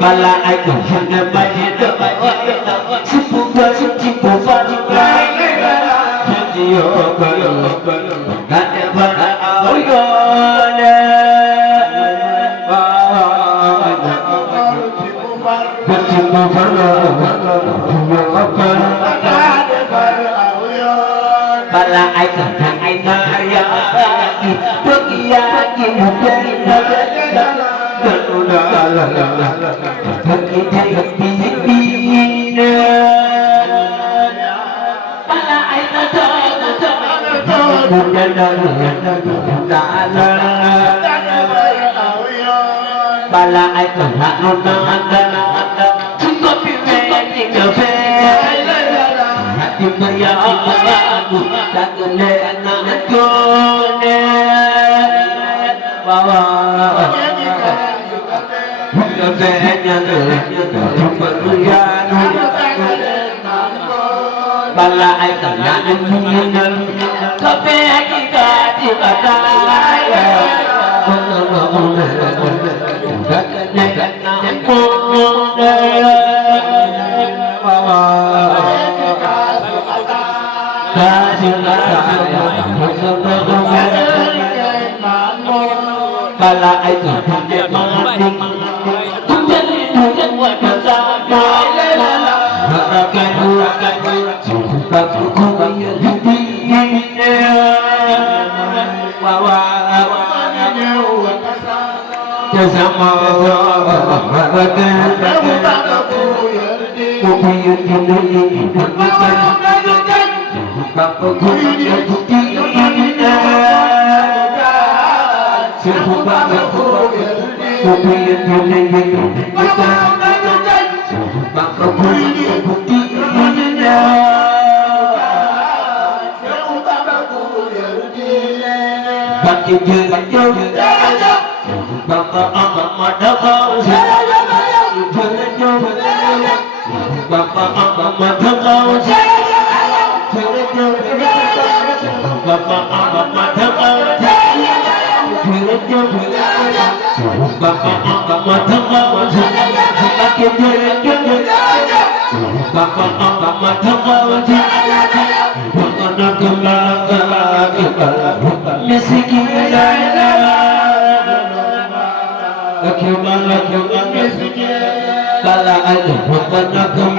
Bala ai cũng không được bay được chúc phúc cho chúc chúc phúc cho chúc lại chỉ ở bên đàn em vẫn áo yon Bala ai cũng thằng ai Maria bước kia kia một cái thật kỳ thay thật kỳ đi Bala ai ta cho một nhân đã Bala ai còn hạ luôn chúng có bị về tình trở về hạt tim tôi đã gần lên nắng con về nhân trong bờ ra Bala ai cần nhà nhân có bé khi cả thì cả ta Bala ai cần nhà tung chân ngoài cửa ra cái ta không đi cho sao mà bạn chịu chơi bạn chơi bạn mà đâu có chơi lên chơi bạn mà đâu có chơi lên chơi bạn mà đâu có chơi lên chơi bạn mà đâu có chơi bạn chịu chơi lên chơi bạn mà đâu có chơi Bala ai cũng không có nó không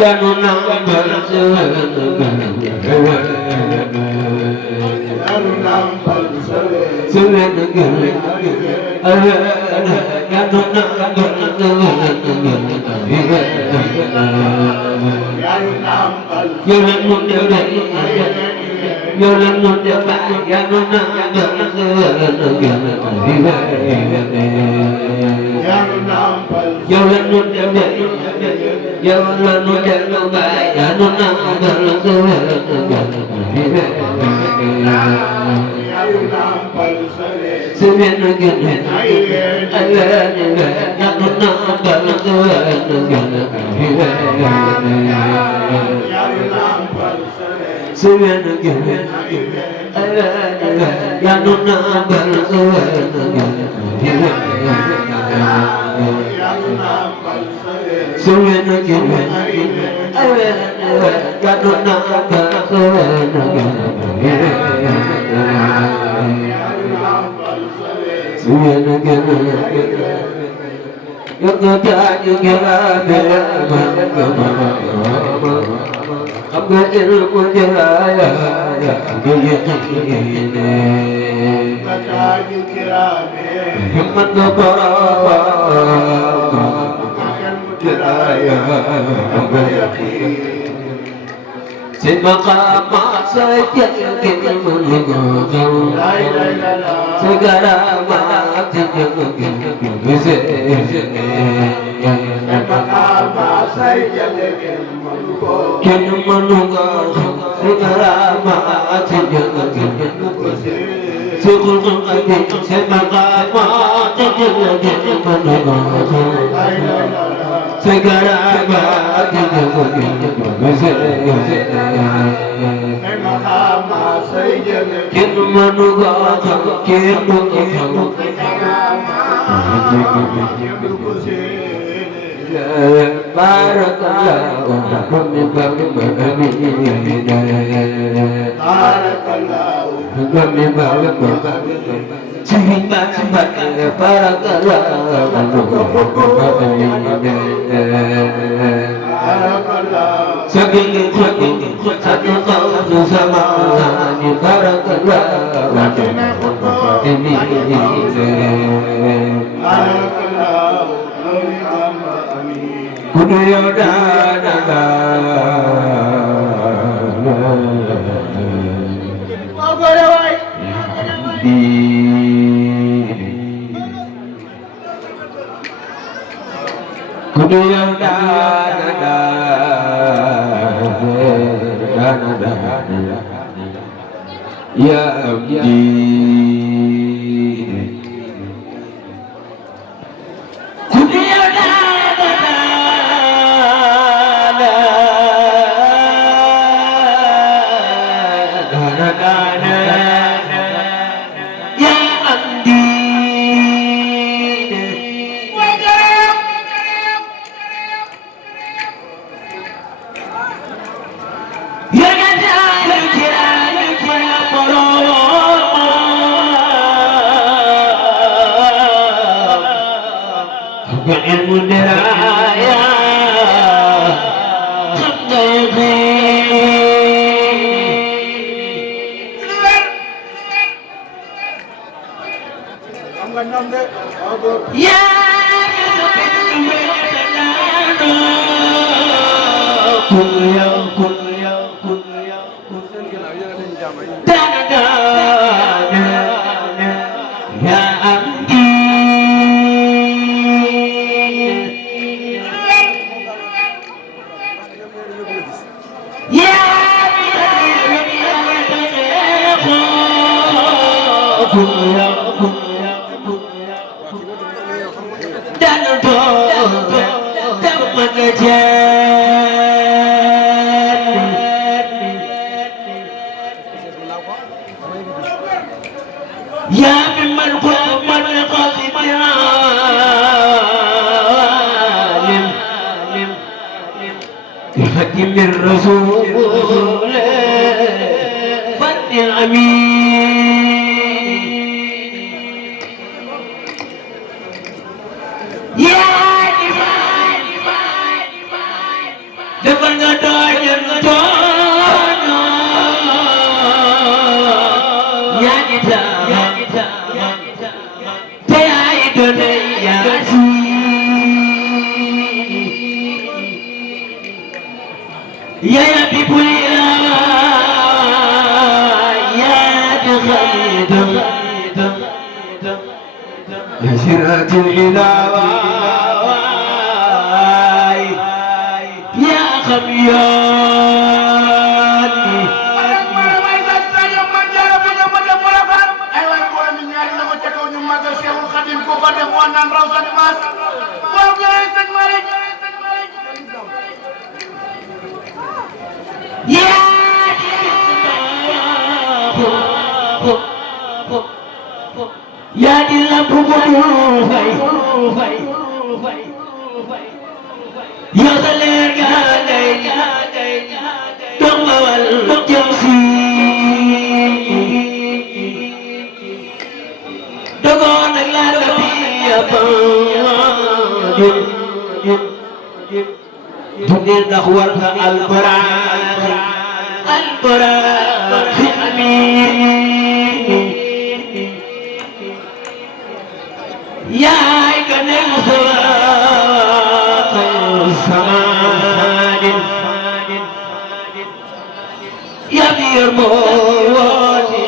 januna balsana يسرة الإله يا خبياني يا دي الأبوي يا دليل يا دم والجمسي دعون الله نبي أبان دنيا نخور البراء في أمين يا كنيم سمان يا بير مواني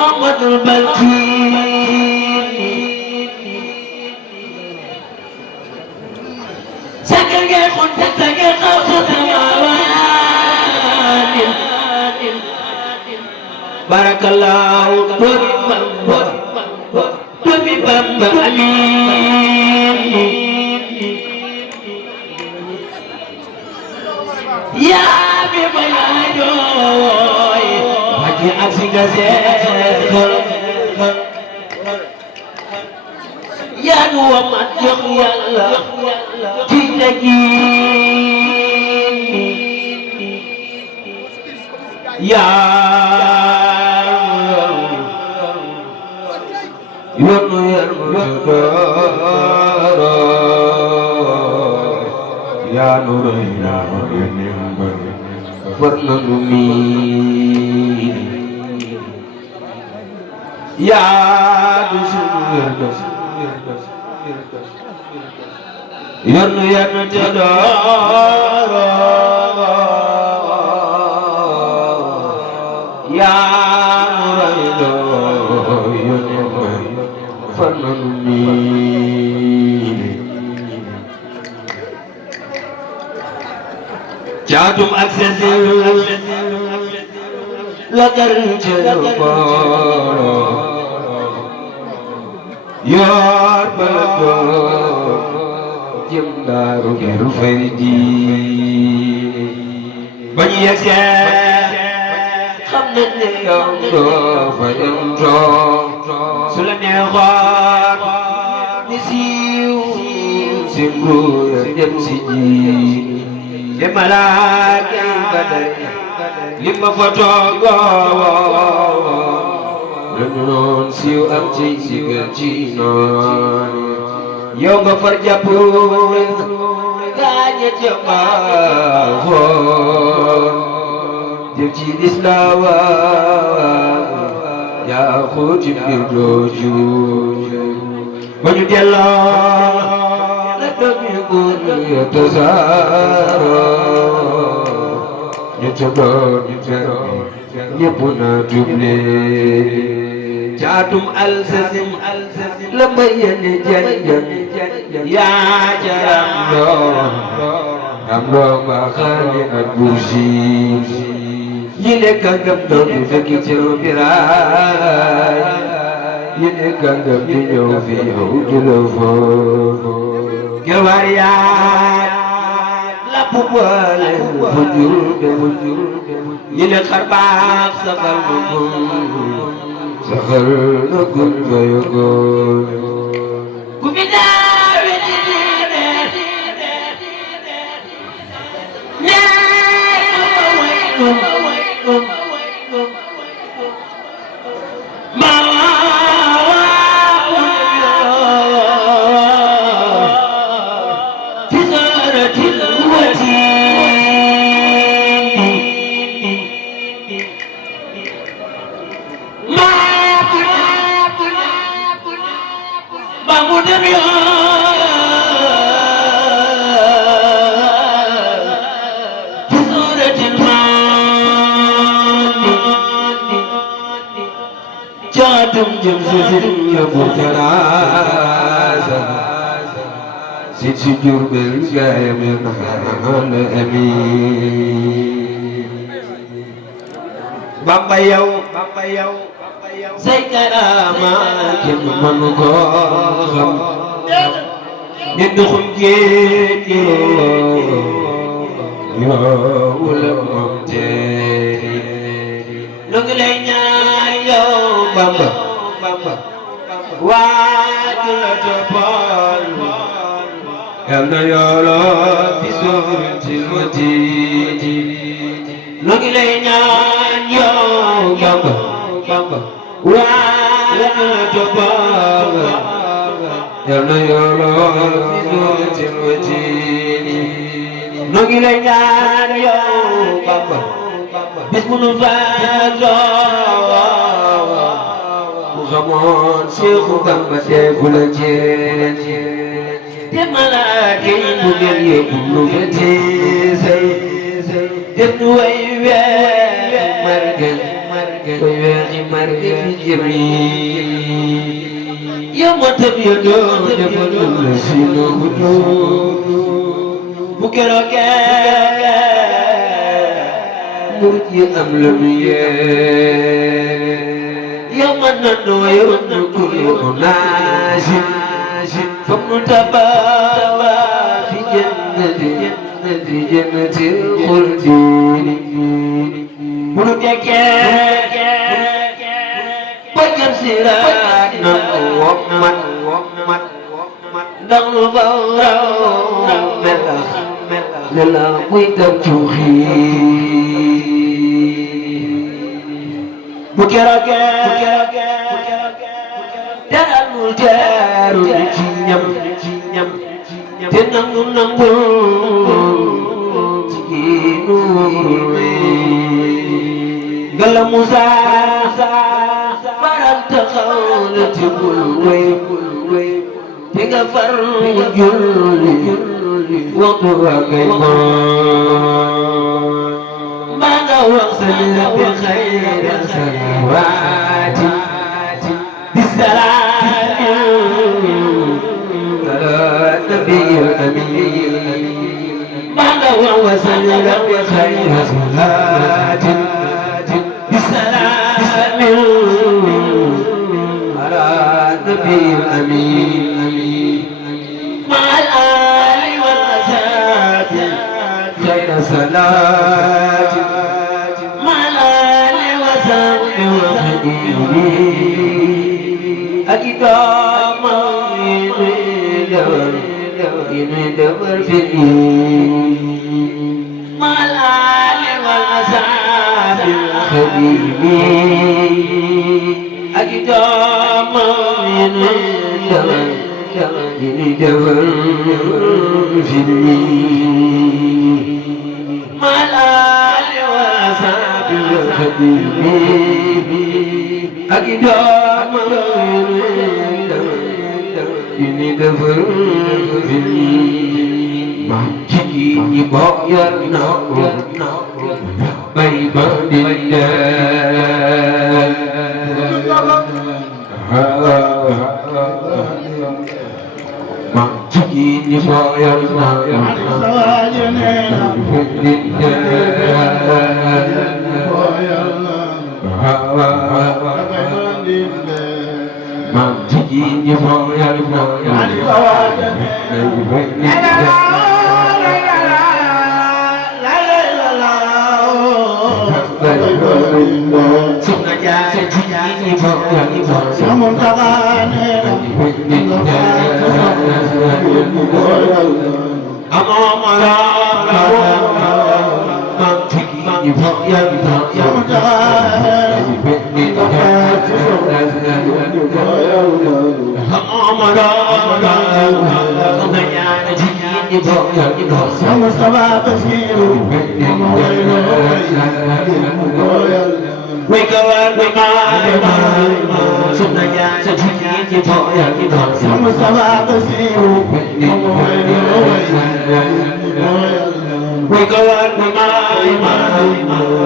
أحمد البلتين سكر جاي خنت سكر خوص سماوان بارك الله Demi Bamba amin ya bi bayajoy haji asinga zekol ya nuwa mat jox yalla ci lagi ya yonu ya nurina farnumi ya dusul yonu yanu tadara ya nurina Jadum akses lagar jerpa yar balko jimdaru gerufendi bani yakse xamna ne yow do fa yendo sula neexoon ni siiw simbu yem si ji de malaaka badar li ma fa toogoo lañu noon siiw am ci sigal ci noon yow nga far jàpp gaañe jëmaaxoon jëm ci lislaam yaa xuuti mbir dooju ba ñu delloo la doom yu góor ya tasaaroo ñu tëddoon ñu teroo ñëpp na tuble caatum alsasim la may yene janjan yaa jaram loo am loo ma xaali ak buusi yile kàngam doon di fekki cero biraay yile kàngam di ñëw fi yow di la foofu gelwaar yaay la pupale fujur de yile xarbaax saxal na gun fa yogoon ku fi daawe di diine jaatum jëm suufin yóbbu janaasa si Jurbel gaayam ya naan amiin Bamba yow say karaama kenn mënu ko xam ni ndoxum géej yow la moom teeri lu ngi lay ñaan yow Bamba waaju la toppal yal na yàlla fi sootil ma tiiti lu ngi lay ñaan yow Bamba waaju la toppal yal na yàlla fi sootil ma tiiti lu ngi lay ñaan yow Bamba bis bu nu faatoo mu xamoon Seexu Bamba defu la jeet te malaaka yi mu ngeen yóbbu nu fa tiisay te nu way weexi margen way weexi margen fi jëmi yow ma tam yo doon defal la si noobu bu keroogee murit yi am la nu yee yow ma nandoo yow na kullu unaasin fam nu tabaa fi jannatil xuldi bu nu dekkee ba jëm siraat nan ko wommat ndax lu faw raw melax lala muy taw cuuxi bu keroogee daral mu teeru ci ñam te nangu jigéenu Ngalla Musa faral taxaw la te bul wey te nga far julli waxtu wa ngay ma nga wax sa bi xayra salawaati bisalaam ala nabiyil amiin ma nga wax sa bi xayra salawaati bisalaam ala nabiyil amiin صلاة مع الآل وصحبه وخديمه أكيد ما يدور في الدين مع الآل وصحبه وخديمه أكيد ما يدور في الدين مع الآل وصحبه وخديمه أكيد ما يدور في الدين ما جيني بويرنا بيبا ma jigéen ñi booyal na ma jigéen ñi booyal na Soxna Jaara jigéen ñi booyal quay câu anh mai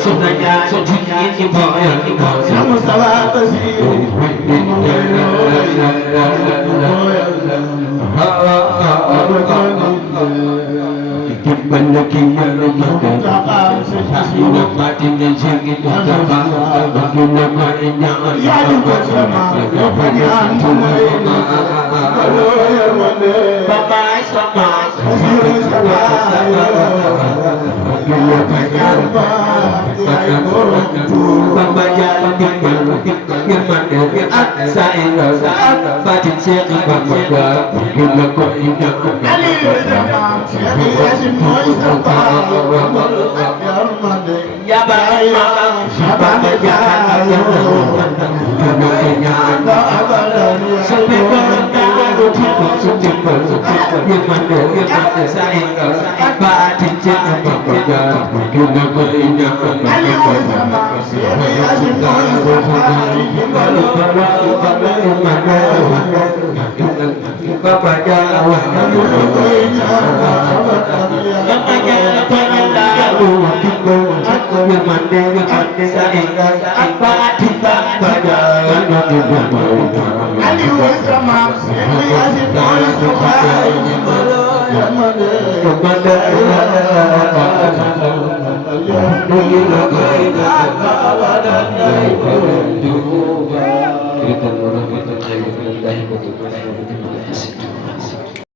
sông đại nhà sông thiên nhiên như vợ Sama sama basi Mình là kim nhân là mình là ba tin nhân sinh cái đó là ba mình là ba nhân nhân Ya ni kusema yafanya ntumwe ba ba sama ba ba ya ba tin nhân mình đều biết ắt sai rồi ba tin sẽ không bằng một đời mình là con nhân nhân Ali kusema Syekh Yasin Mustafa Yarmande ya ba Syabane Jaya Sampai berkata nhưng mà được nhưng mà để sai rồi ba thì chết mà bây giờ nhưng mà bây giờ Ali kusema Syekh Yasin Mustafa Bapa jalan, bapa jalan penjelalu, yang mandi saya apa tiba jalan Ali kusema Syekh Yasin Mustafa Kita